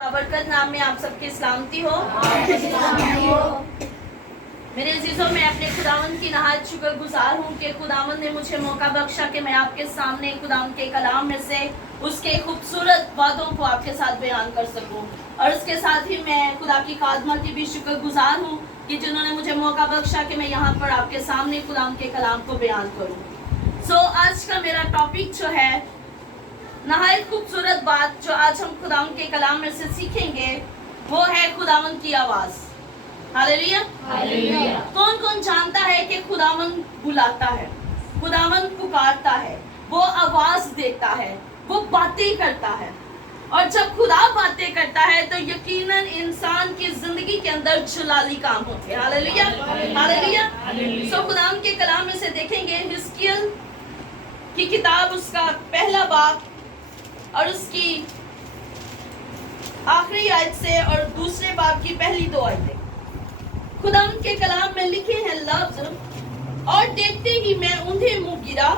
बाबरकत नाम में आप सबकी सलामती हो। मेरे अजीजों, मैं अपने खुदावंद की नहायत शुक्रगुजार हूँ कि खुदावंद ने मुझे मौका बख्शा कि मैं आपके सामने खुदावंद के कलाम में से उसके खूबसूरत बातों को आपके साथ बयान कर सकूँ। और उसके साथ ही मैं खुदा की खादमा की भी शुक्रगुजार हूँ कि जिन्होंने मुझे मौका बख्शा कि मैं यहाँ पर आपके सामने खुदावंद के कलाम को बयान करूँ। आज का मेरा टॉपिक जो है नहायत खूबसूरत बात जो आज हम खुदावंद के कलाम में से सीखेंगे वो है खुदावंद की आवाज। हालेलुया। कौन कौन जानता है कि खुदावंद बुलाता है, खुदावंद पुकारता है, वो आवाज देता है, वो बातें करता है। और जब खुदा बातें करता है तो यकीनन इंसान की जिंदगी के अंदर जलाली काम होते हैं। Hallelujah, hallelujah. खुदावंद के कलाम में से देखेंगे हिजकिय्याह की किताब, उसका पहला बाब और उसकी आखिरी आयत से और दूसरे बाब की पहली दो आयतें। खुदावंद के कलाम में लिखे हैं लफ्ज, और देखते ही मैं उन्हें मुंह गिरा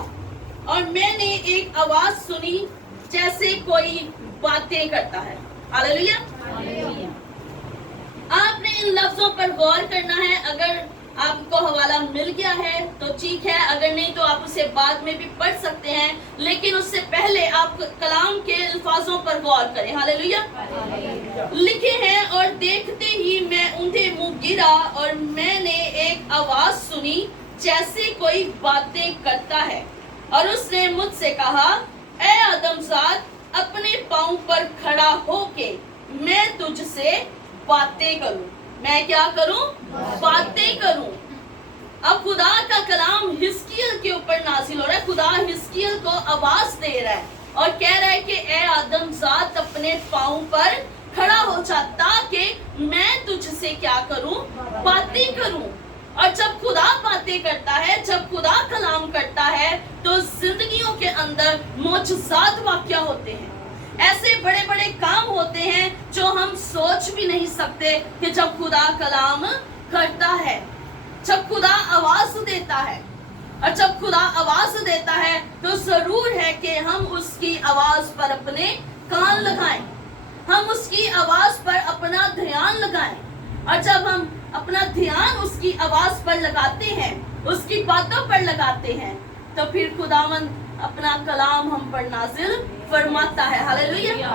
और मैंने एक आवाज सुनी जैसे कोई बातें करता है। हालेलुया। आपने इन लफ्जों पर गौर करना है। अगर आपको हवाला मिल गया है तो ठीक है, अगर नहीं तो आप उसे बाद में भी पढ़ सकते हैं, लेकिन उससे पहले आप कलाम के अल्फाजों पर गौर करें। हालेलुया। लिखे हैं, और देखते ही मैं उन्हें मुंह गिरा और मैंने एक आवाज सुनी जैसे कोई बातें करता है, और उसने मुझसे कहा, ए आदमजाद, अपने पांव पर खड़ा होके मैं तुझसे बातें करूं। मैं क्या करूं? बातें करूं। अब खुदा का कलाम हिजकिय्याह के ऊपर नाजिल हो रहा है। खुदा हिजकिय्याह को आवाज दे रहा है और कह रहा है कि ए आदमजात, अपने पांव पर खड़ा हो जा ताकि मैं तुझसे क्या करूं? बातें करूं। और जब खुदा बातें करता है, जब खुदा कलाम करता है, तो जिंदगियों के अंदर मौजूजात वाक़या होते हैं। ऐसे बड़े बड़े काम होते हैं जो हम सोच भी नहीं सकते कि जब खुदा कलाम करता है, जब खुदा आवाज देता है। और जब खुदा आवाज देता है तो जरूर है कि हम उसकी आवाज पर अपने कान लगाएं, हम उसकी आवाज पर अपना ध्यान लगाएं। और जब हम अपना ध्यान उसकी आवाज पर लगाते हैं, उसकी बातों पर लगाते हैं, तो फिर खुदावंद अपना कलाम हम पर नाजिल फरमाता है। हालेलुया।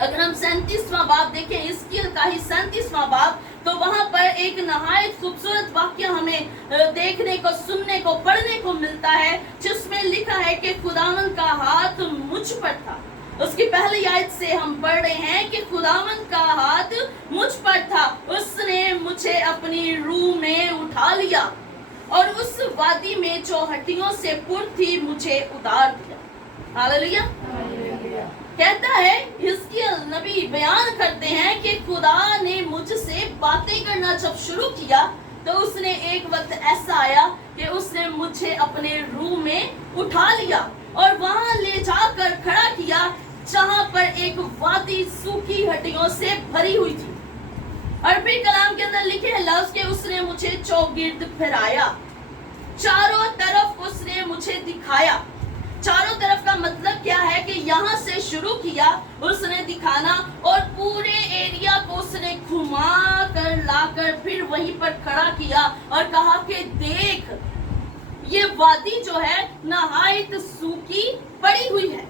अगर हम 37वां बाब देखें, हिजकिय्याह का ही 37वां बाब, तो वहां पर एक नहायत खूबसूरत वाक्य हमें देखने को, सुनने को, पढ़ने को मिलता है, जिसमें लिखा है कि खुदावंद का हाथ मुझ पर था। उसकी पहली आयत से हम पढ़ रहे हैं कि खुदावंद का हाथ मुझ पर था, उसने मुझे अपनी रूह में उठा लिया और उस वादी में जो हड्डियों से पुर थी मुझे उतार दिया। हालेलुया। कहता है हिजकिय्याह नबी, बयान करते हैं कि खुदा ने मुझसे बातें करना जब शुरू किया तो उसने एक वक्त ऐसा आया कि उसने मुझे अपने रूह में उठा लिया और वहां ले जाकर खड़ा किया जहां पर एक वादी सूखी हड्डियों से भरी हुई थी। और फिर कलाम के अंदर लिखे हैं लफ्ज के उसने मुझे चौगिर्द फिराया, चारों तरफ उसने मुझे दिखाया। चारों तरफ का मतलब क्या है कि यहाँ से शुरू किया उसने दिखाना और पूरे एरिया को उसने घुमा कर लाकर फिर वहीं पर खड़ा किया और कहा कि देख, ये वादी जो है नहायत सूखी पड़ी हुई है,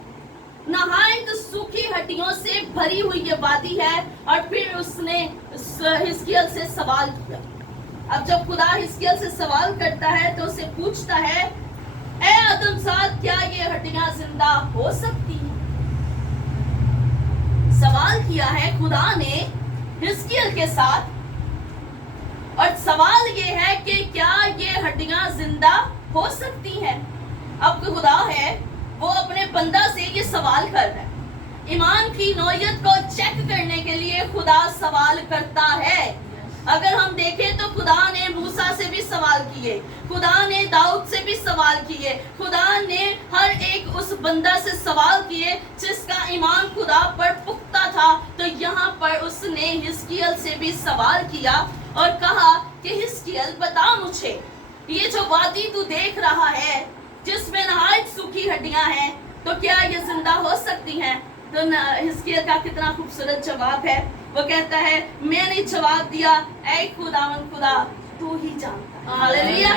नहायत सूखी हड्डियों से भरी हुई ये वादी है। और फिर उसने हिजकिय्याह से सवाल किया। अब जब खुदा हिजकिय्याह से सवाल करता है तो उसे पूछता है, ए आदमजात, क्या ये हड्डियां जिंदा हो सकती हैं? सवाल किया है खुदा ने हिजकिय्याह के साथ, और सवाल ये है कि क्या ये हड्डियां जिंदा हो सकती हैं? अब खुदा है वो अपने बंदा से ये सवाल कर रहा है। ईमान की नौयत को चेक करने के लिए खुदा सवाल करता है। अगर हम देखें तो खुदा ने मूसा से भी सवाल किए, खुदा ने दाऊद से भी सवाल किए, खुदा ने हर एक उस बंदा से सवाल किए जिसका ईमान खुदा पर पुख्ता था। तो यहाँ पर उसने हिजकिय्याह से भी सवाल किया और कहा कि हिजकिय्याह, बता मुझे, ये जो वादी तू देख रहा है जिसमें नहायत सूखी हड्डियां हैं, तो क्या ये जिंदा हो सकती हैं? तो हिजकिय्याह का कितना खूबसूरत जवाब है। वो कहता है, मैंने जवाब दिया, ऐ खुदावंद खुदा, तू ही जानता है। हालेलुया।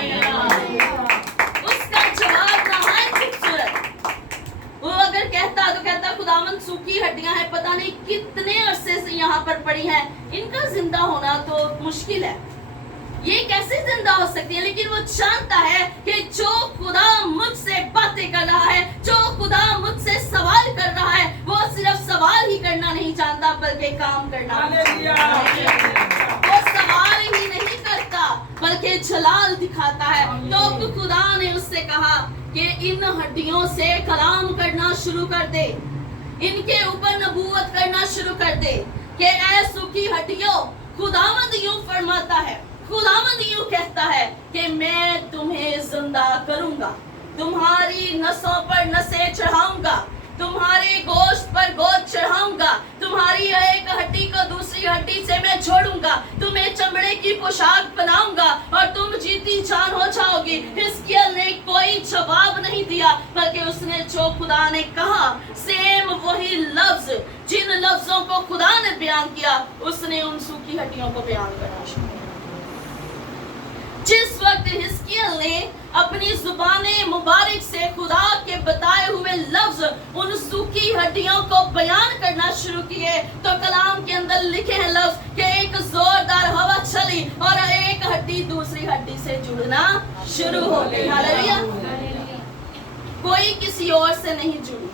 उसका जवाब नहायत खूबसूरत। वो अगर कहता तो कहता, खुदावंद सूखी हड्डियां हैं, पता नहीं कितने अरसे से यहाँ पर पड़ी हैं, इनका जिंदा होना तो मुश्किल है, ये कैसे जिंदा हो सकती है। लेकिन वो जानता है कि जो खुदा मुझसे बातें कर रहा है, जो खुदा मुझसे सवाल कर रहा है, वो सिर्फ सवाल ही करना नहीं जानता बल्कि काम करना। वो सवाल ही नहीं करता बल्कि जलाल दिखाता है। तो खुदा ने उससे कहा कि इन हड्डियों से कलाम करना शुरू कर दे, इनके ऊपर नबूवत करना शुरू कर दे कि ऐ सूखी हड्डियों, खुदावंद यूं फरमाता है, खुदावंद यूं कहता है कि मैं तुम्हें जिंदा करूंगा, तुम्हारी नसों पर नसें चढ़ाऊंगा, तुम्हारे गोश्त पर गोश्त चढ़ाऊंगा, तुम्हारी एक हड्डी को दूसरी हड्डी से मैं जोड़ूंगा, तुम्हें चमड़े की पोशाक बनाऊंगा और तुम जीती जान हो जाओगी। हिजकिय्याह ने कोई जवाब नहीं दिया, बल्कि उसने जो खुदा ने कहा, सेम वही लफ्ज, जिन लफ्जों को खुदा ने बयान किया, उसने उन सूखी हड्डियों को बयान करना शुरू किया। जिस वक्त हिजकिय्याह ने अपनी जुबाने मुबारक से खुदा के बताए हुए लफ्ज उन सूखी हड्डियों को बयान करना शुरू किए, तो कलाम के अंदर लिखे हैं लफ्ज कि एक जोरदार हवा चली और एक हड्डी दूसरी हड्डी से जुड़ना शुरू हो गई। हालेलुया। कोई किसी और से नहीं जुड़ी,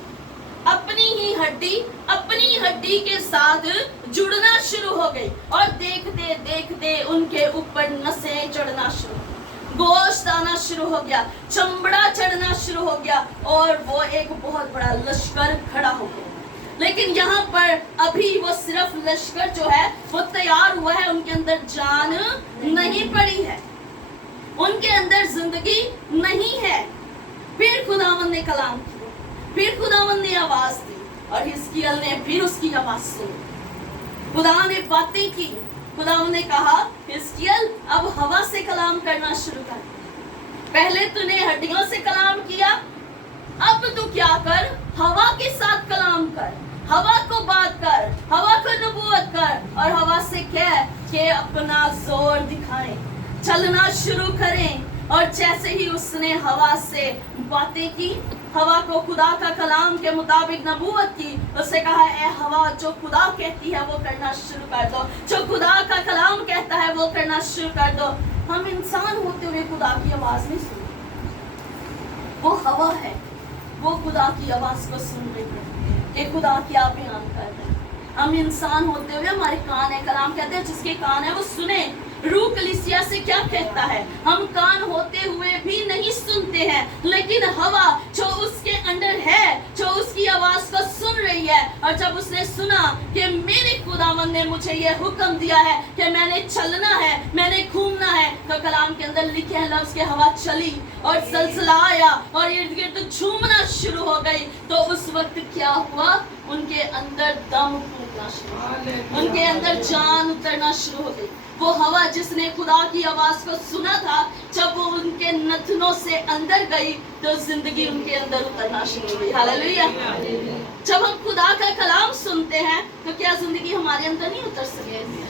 अपनी ही हड्डी अपनी हड्डी के साथ जुड़ना शुरू हो गई और देखते देखते उनके ऊपर नसें चढ़ना शुरू, गोश्त आना शुरू हो गया, चमड़ा चढ़ना शुरू हो गया और वो एक बहुत बड़ा लश्कर खड़ा हो गया। लेकिन यहाँ पर अभी वो सिर्फ लश्कर जो है वो तैयार हुआ है, उनके अंदर जान नहीं पड़ी है, उनके अंदर जिंदगी नहीं है। फिर खुदावंद ने कलाम किया, फिर खुदावंद ने आवाज दी और हिजकिय्याह ने फिर उसकी आवाज सुनी। खुदा ने बातें की, खुदावंद ने कहा, हिजकिय्याह अब हवा से कलाम करना शुरू कर। पहले तूने हड्डियों से कलाम किया, अब तू क्या कर, हवा के साथ कलाम कर, हवा को बात कर, हवा को नबूवत कर और हवा से कह कि अपना जोर दिखाएं, चलना शुरू करें। और जैसे ही उसने हवा से बातें की, हवा को खुदा का कलाम के मुताबिक नबूवत की, उससे कहा, ए हवा, जो खुदा कहती है वो करना शुरू कर दो, जो खुदा का कलाम कहता है वो करना शुरू कर दो। हम इंसान होते हुए खुदा की आवाज नहीं सुनते, वो हवा है, वो खुदा की आवाज को सुन रही है कि खुदा क्या बयान कर रहे हैं। हम इंसान होते हुए हमारे कान है, कलाम कहते हैं जिसके कान है वो सुने। रूह कलीसिया से क्या कहता है, हम कान होते हुए भी नहीं सुनते हैं, लेकिन हवा जो उसके अंदर है, जो उसकी आवाज को सुन रही है, और जब उसने सुना कि मेरे खुदावंद ने मुझे ये हुक्म दिया है कि मैंने चलना है, मैंने घूमना है, तो कलाम के अंदर लिखे हैं लफ्ज के हवा चली और ज़लज़ला आया और इर्द गिर्द झूमना शुरू हो गई। तो उस वक्त क्या हुआ, उनके अंदर दम फूटना शुरू, उनके अंदर जान उतरना शुरू हो गई। वो हवा जिसने खुदा की आवाज को सुना था, जब वो उनके नथनों से अंदर गई तो जिंदगी उनके अंदर उतरना शुरू हो गई। हालेलुया। जब हम खुदा का कलाम सुनते हैं तो क्या जिंदगी हमारे अंदर नहीं उतर सकती?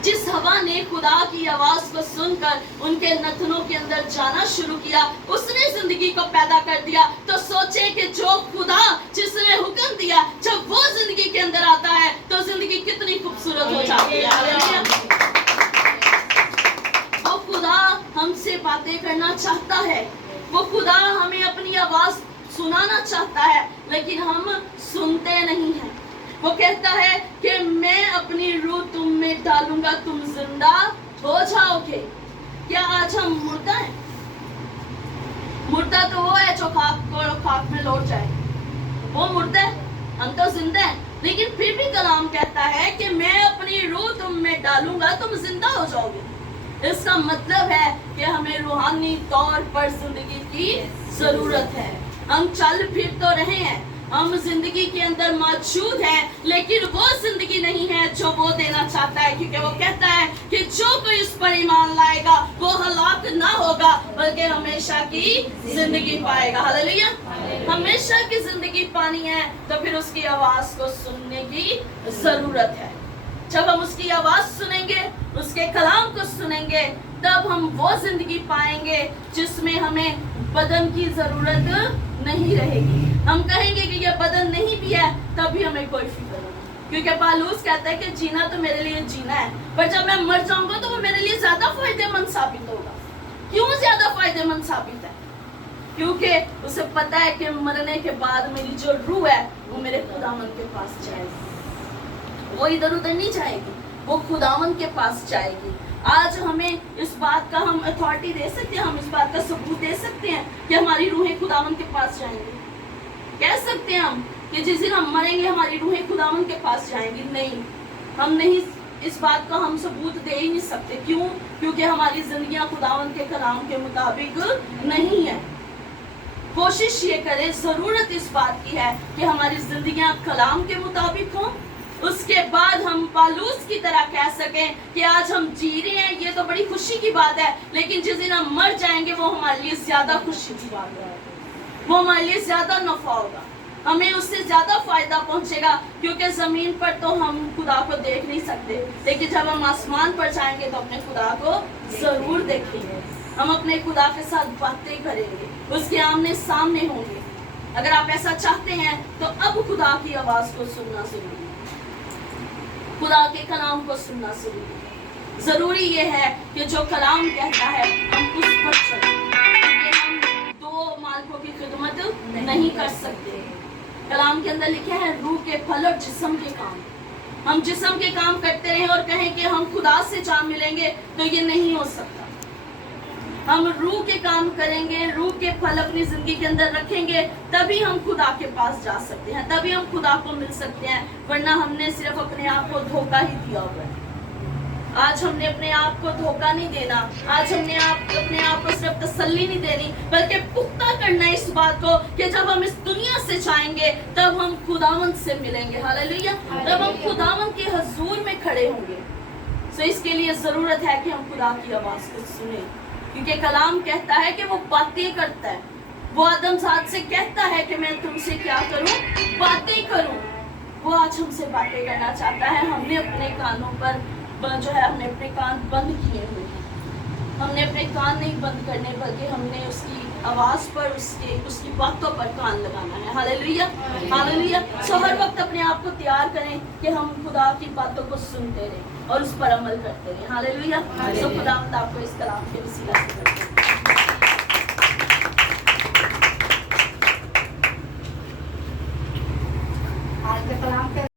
जिस हवा ने खुदा की आवाज को सुनकर उनके नथनों के अंदर जाना शुरू किया, उसने जिंदगी को पैदा कर दिया। तो सोचे कि जो खुदा जिसने हुक्म दिया, जब वो जिंदगी के अंदर आता है तो जिंदगी कितनी खूबसूरत हो जाती है। वो खुदा हमसे बातें करना चाहता है, वो खुदा हमें अपनी आवाज सुनाना चाहता है, लेकिन हम सुनते नहीं हैं। वो कहता है कि मैं अपनी रूह तुम में डालूंगा, तुम जिंदा हो जाओगे। क्या आज हम मुर्दा हैं? मुर्दा तो वो है जो खाक में लौट जाए, वो मुर्दा है, हम तो जिंदा हैं। लेकिन फिर भी कलाम कहता है कि मैं अपनी रूह तुम में डालूंगा, तुम जिंदा हो जाओगे। इसका मतलब है कि हमें रूहानी तौर पर जिंदगी की जरूरत है। हम चल फिर तो रहे हैं, हम जिंदगी के अंदर मौजूद हैं, लेकिन वो जिंदगी जिंदगी नहीं है जो वो देना चाहता है, क्योंकि वो कहता है कि जो कोई उस पर ईमान लाएगा वो हलाक ना होगा बल्कि हमेशा की जिंदगी पाएगा। हालेलुया। हमेशा की जिंदगी पानी है तो फिर उसकी आवाज को सुनने की जरूरत है। जब हम उसकी आवाज सुनेंगे, उसके कलाम को सुनेंगे, तब हम वो जिंदगी पाएंगे जिसमें हमें बदन की जरूरत नहीं रहेगी। हम कहेंगे कि ये बदन नहीं भी है तब भी हमें कोई फिक्र नहीं, क्योंकि पालूस कहता है कि जीना तो मेरे लिए जीना है, पर जब मैं मर जाऊंगा तो वो मेरे लिए ज्यादा फायदेमंद साबित होगा। क्यों ज्यादा फायदेमंद साबित है? क्योंकि उसे पता है कि मरने के बाद मेरी जो रूह है वो मेरे खुदावंद के पास जाएगी, वो इधर उधर नहीं जाएगी, वो खुदावंद के पास जाएगी। आज हमें इस बात का हम अथॉरिटी दे सकते हैं, हम इस बात का सबूत दे सकते हैं कि हमारी रूहें खुदावंद के पास जाएंगी। कह सकते हैं हम कि जिस दिन हम मरेंगे हमारी रूहें खुदावंद के पास जाएंगी? नहीं, हम नहीं, इस बात का हम सबूत दे ही नहीं सकते। क्यों? क्योंकि हमारी जिंदगियां खुदावंद के कलाम के मुताबिक नहीं है। कोशिश ये करें, जरूरत इस बात की है कि हमारी जिंदगियां कलाम के मुताबिक हों, उसके बाद हम पालूस की तरह कह सकें कि आज हम जी रहे हैं, ये तो बड़ी खुशी की बात है, लेकिन जिस दिन हम मर जाएंगे वो हमारे लिए ज्यादा खुशी की बात है, वो हमारे लिए ज्यादा नफा होगा, हमें उससे ज्यादा फायदा पहुंचेगा। क्योंकि जमीन पर तो हम खुदा को देख नहीं सकते, लेकिन जब हम आसमान पर जाएंगे तो अपने खुदा को जरूर देखेंगे, हम अपने खुदा के साथ बातें करेंगे, उसके आमने सामने होंगे। अगर आप ऐसा चाहते हैं तो अब खुदा की आवाज को सुनना जरूरी है, खुदा के कलाम को सुनना जरूरी। जरूरी ये है कि जो कलाम कहता है हम उस पर चलें, क्योंकि हम दो मालिकों की खिदमत नहीं कर सकते। कलाम के अंदर लिखा है रूह के फल और जिस्म के काम। हम जिस्म के काम करते रहे और कहें कि हम खुदा से जा मिलेंगे तो ये नहीं हो सकता। हम रूह के काम करेंगे, रूह के फल अपनी जिंदगी के अंदर रखेंगे, तभी हम खुदा के पास जा सकते हैं, तभी हम खुदा को मिल सकते हैं, वरना हमने सिर्फ अपने आप को धोखा ही दिया हुआ है। आज हमने अपने आप को धोखा नहीं देना, आज हमने अपने आप को सिर्फ तसल्ली नहीं देनी, बल्कि पुख्ता करना है इस बात को कि जब हम इस दुनिया से जाएंगे तब हम खुदावंद से मिलेंगे। हालेलुया। तब हम खुदावंद के हुजूर में खड़े होंगे। तो इसके लिए जरूरत है कि हम खुदा की आवाज को सुने, क्योंकि कलाम कहता है कि वो बातें करता है, वो आदमजात से कहता है कि मैं तुमसे क्या करूं, बातें करूं। वो आज हमसे बातें करना चाहता है। हमने अपने कानों पर जो है, हमने अपने कान बंद किए हुए हैं। हमने अपने कान नहीं बंद करने, बल्कि हमने उसकी आवाज पर, उसकी बातों पर कान लगाना है। Hallelujah, hallelujah. सो हर वक्त अपने आप को तैयार करें कि हम खुदा की बातों को सुनते रहें और उस पर अमल करते रहें। हालेलुया। सो खुदा आपको इस कलाम के वसीला से करते हैं।